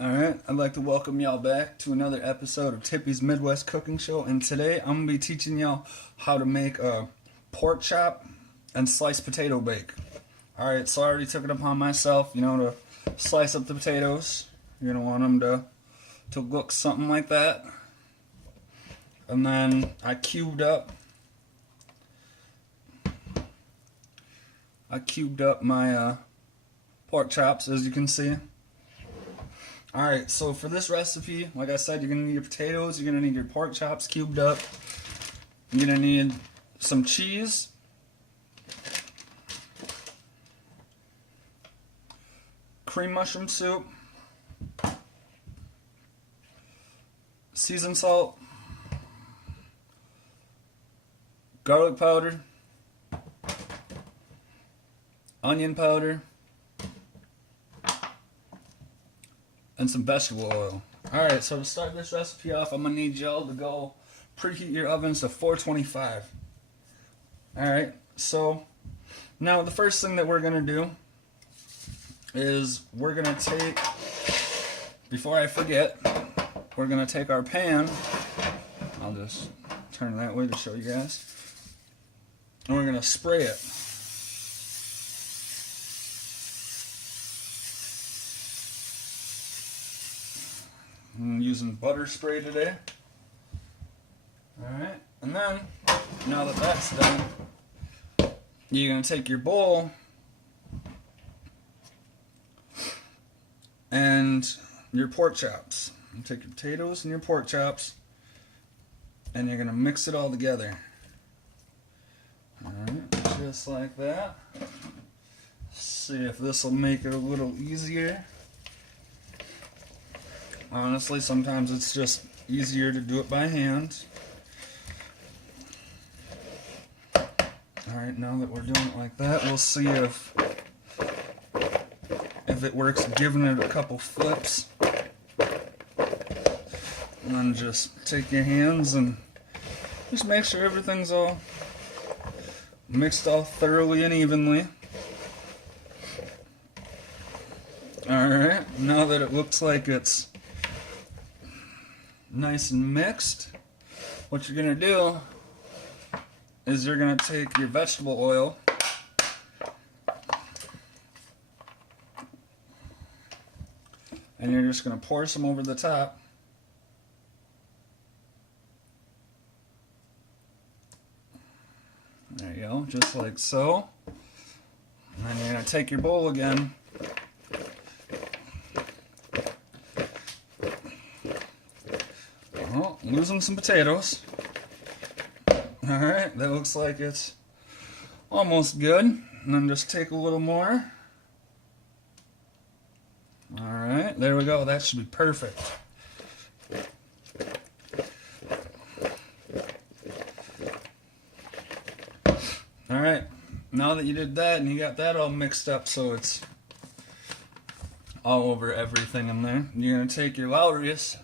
Alright, I'd like to welcome y'all back to another episode of Tippy's Midwest Cooking Show, and today I'm going to be teaching y'all how to make a pork chop and sliced potato bake. Alright, so I already took it upon myself, to slice up the potatoes. You're going to want them to look something like that. And then I cubed up my pork chops, as you can see. Alright, so for this recipe, like I said, you're going to need your potatoes, you're going to need your pork chops cubed up, you're going to need some cheese, cream mushroom soup, seasoned salt, garlic powder, onion powder, and some vegetable oil. Alright, so to start this recipe off, I'm going to need y'all to go preheat your ovens to 425. Alright, so now the first thing that we're going to do is we're going to take, before I forget, we're going to take our pan. I'll just turn that way to show you guys. And we're going to spray it. I'm using butter spray today. Alright, and then, now that that's done, you're going to take your bowl and your pork chops. You take your potatoes and your pork chops, and you're going to mix it all together. Alright, just like that. See if this will make it a little easier. Honestly, sometimes it's just easier to do it by hand. Alright, now that we're doing it like that, we'll see if it works giving it a couple flips. And then just take your hands and just make sure everything's all mixed all thoroughly and evenly. Alright, now that it looks like it's nice and mixed, what you're going to do is you're going to take your vegetable oil and you're just going to pour some over the top. There you go, just like so. And then you're going to take your bowl again. Oh, losing some potatoes. Alright, that looks like it's almost good. And then just take a little more. Alright, there we go. That should be perfect. Alright, now that you did that and you got that all mixed up so it's all over everything in there, you're going to take your Lowry's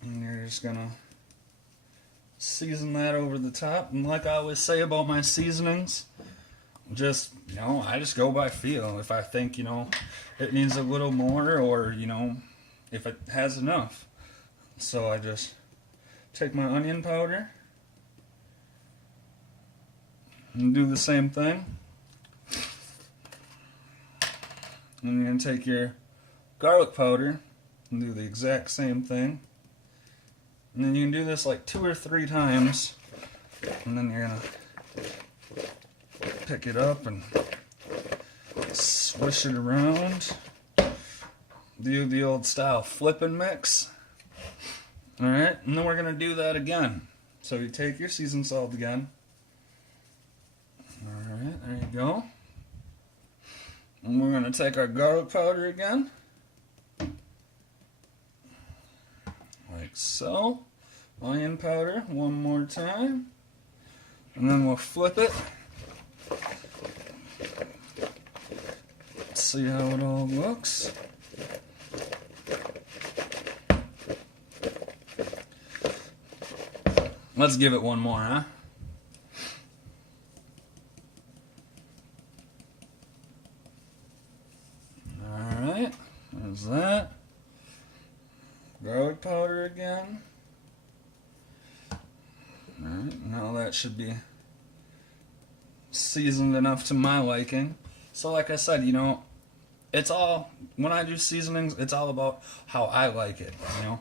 and you're just going to season that over the top. And like I always say about my seasonings, just, I just go by feel. If I think, it needs a little more, or, if it has enough. So I just take my onion powder and do the same thing. And you're going to take your garlic powder and do the exact same thing. And then you can do this like 2 or 3 times, and then you're going to pick it up and swish it around. Do the old style flip and mix. Alright, and then we're going to do that again. So you take your seasoned salt again. Alright, there you go. And we're going to take our garlic powder again. Like so. Onion powder one more time. And then we'll flip it. See how it all looks. Let's give it one more, huh? Alright. Alright, now that should be seasoned enough to my liking. So like I said, you know, it's all, when I do seasonings, it's all about how I like it, you know.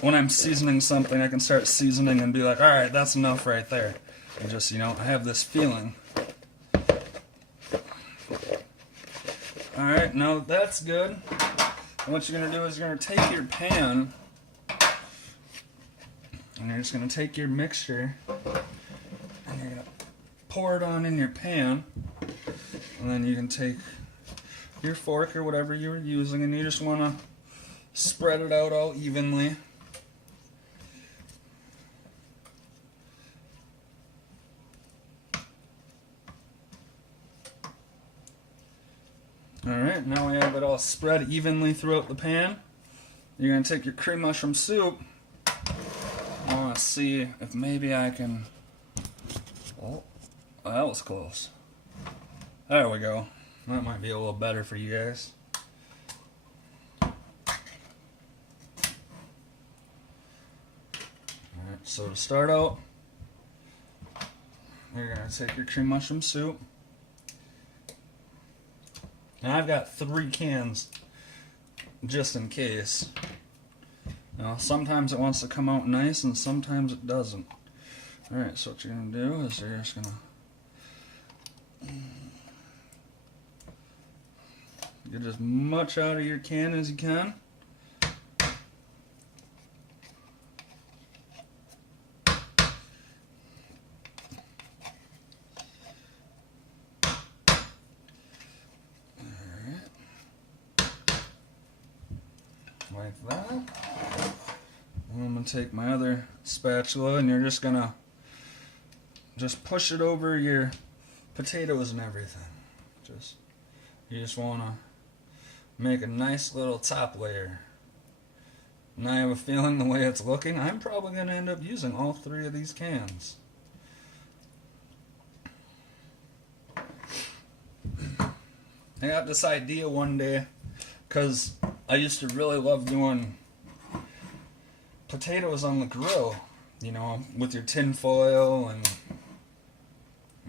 When I'm seasoning something, I can start seasoning and be like, alright, that's enough right there. And just, you know, I have this feeling. Alright, now that that's good, what you're going to do is you're going to take your pan, and you're just going to take your mixture, and you're going to pour it on in your pan, and then you can take your fork or whatever you were using, and you just want to spread it out all evenly. Alright, now we have it all spread evenly throughout the pan. You're going to take your cream mushroom soup. I want to see if maybe I can... Oh, that was close. There we go. That might be a little better for you guys. Alright, so to start out, you're going to take your cream mushroom soup. And I've got 3 cans just in case. Now, sometimes it wants to come out nice and sometimes it doesn't. Alright, so what you're going to do is you're just going to get as much out of your can as you can. Like that. And I'm going to take my other spatula and you're just going to just push it over your potatoes and everything. You just want to make a nice little top layer. And I have a feeling the way it's looking, I'm probably going to end up using all 3 of these cans. I got this idea one day because I used to really love doing potatoes on the grill, you know, with your tin foil, and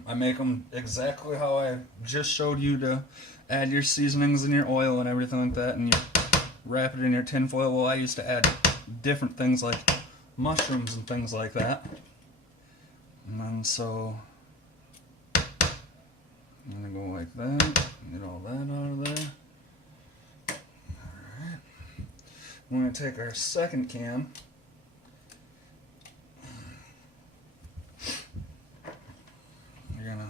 I make them exactly how I just showed you, to add your seasonings and your oil and everything like that, and you wrap it in your tin foil. Well, I used to add different things like mushrooms and things like that. And then so I'm going to go like that, get all that out of there. Alright. We're going to take our second can. You're going to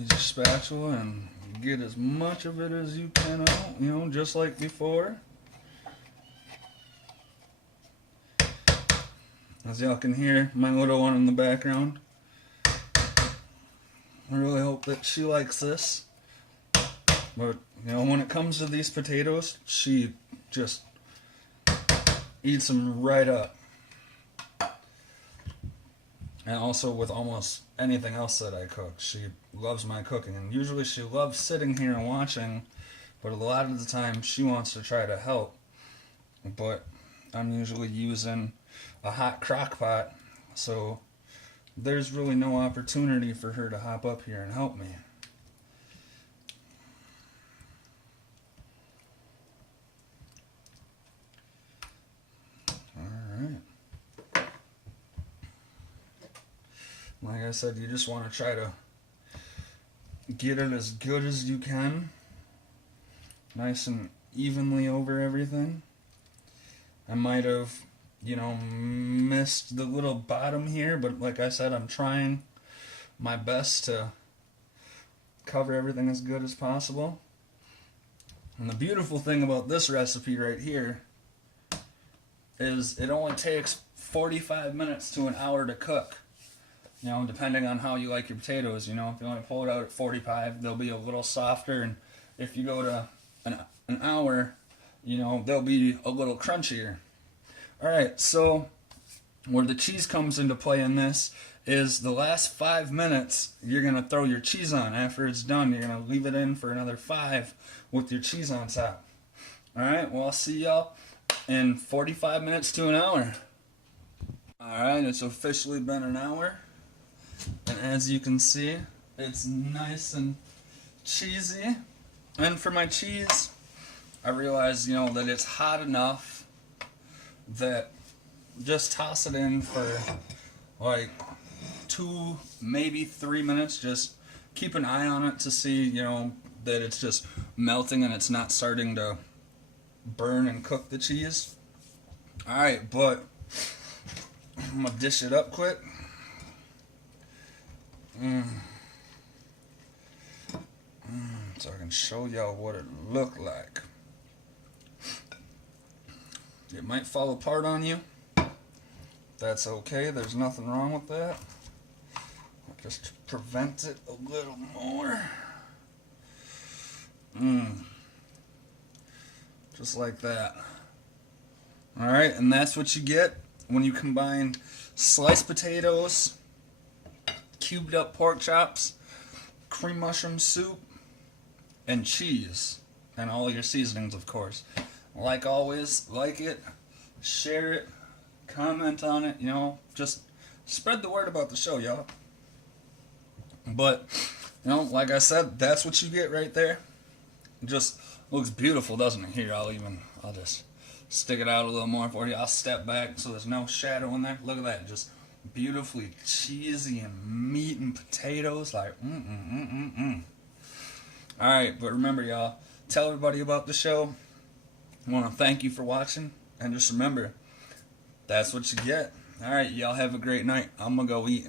use your spatula and get as much of it as you can out, you know, just like before. As y'all can hear, my little one in the background. I really hope that she likes this. But, you know, when it comes to these potatoes, she just eats them right up. And also with almost anything else that I cook. She loves my cooking. And usually she loves sitting here and watching, but a lot of the time she wants to try to help. But I'm usually using a hot crock pot, so there's really no opportunity for her to hop up here and help me. Alright. Like I said, you just want to try to get it as good as you can. Nice and evenly over everything. I might have, you know, missed the little bottom here, but like I said, I'm trying my best to cover everything as good as possible. And the beautiful thing about this recipe right here is it only takes 45 minutes to an hour to cook. You know, depending on how you like your potatoes. You know, if you want to pull it out at 45, they'll be a little softer, and if you go to an hour, you know, they'll be a little crunchier. Alright, so where the cheese comes into play in this is the last 5 minutes you're going to throw your cheese on. After it's done, you're going to leave it in for another 5 with your cheese on top. Alright, well, I'll see y'all in 45 minutes to an hour. Alright, it's officially been an hour. And as you can see, it's nice and cheesy. And for my cheese, I realized, that it's hot enough that just toss it in for like 2, maybe 3 minutes. Just keep an eye on it to see, that it's just melting and it's not starting to burn and cook the cheese. Alright, but I'm gonna dish it up quick. So I can show y'all what it looked like. It might fall apart on you. That's okay, there's nothing wrong with that. Just to prevent it a little more. Just like that. Alright, and that's what you get when you combine sliced potatoes, cubed up pork chops, cream mushroom soup, and cheese. And all your seasonings, of course. Like always, like it, share it, comment on it, just spread the word about the show, y'all. But, like I said, that's what you get right there. It just looks beautiful, doesn't it? Here, I'll just stick it out a little more for you. I'll step back so there's no shadow in there. Look at that, just beautifully cheesy and meat and potatoes, like Alright, but remember, y'all, tell everybody about the show. I want to thank you for watching, and just remember, that's what you get. Alright, y'all have a great night. I'm gonna go eat.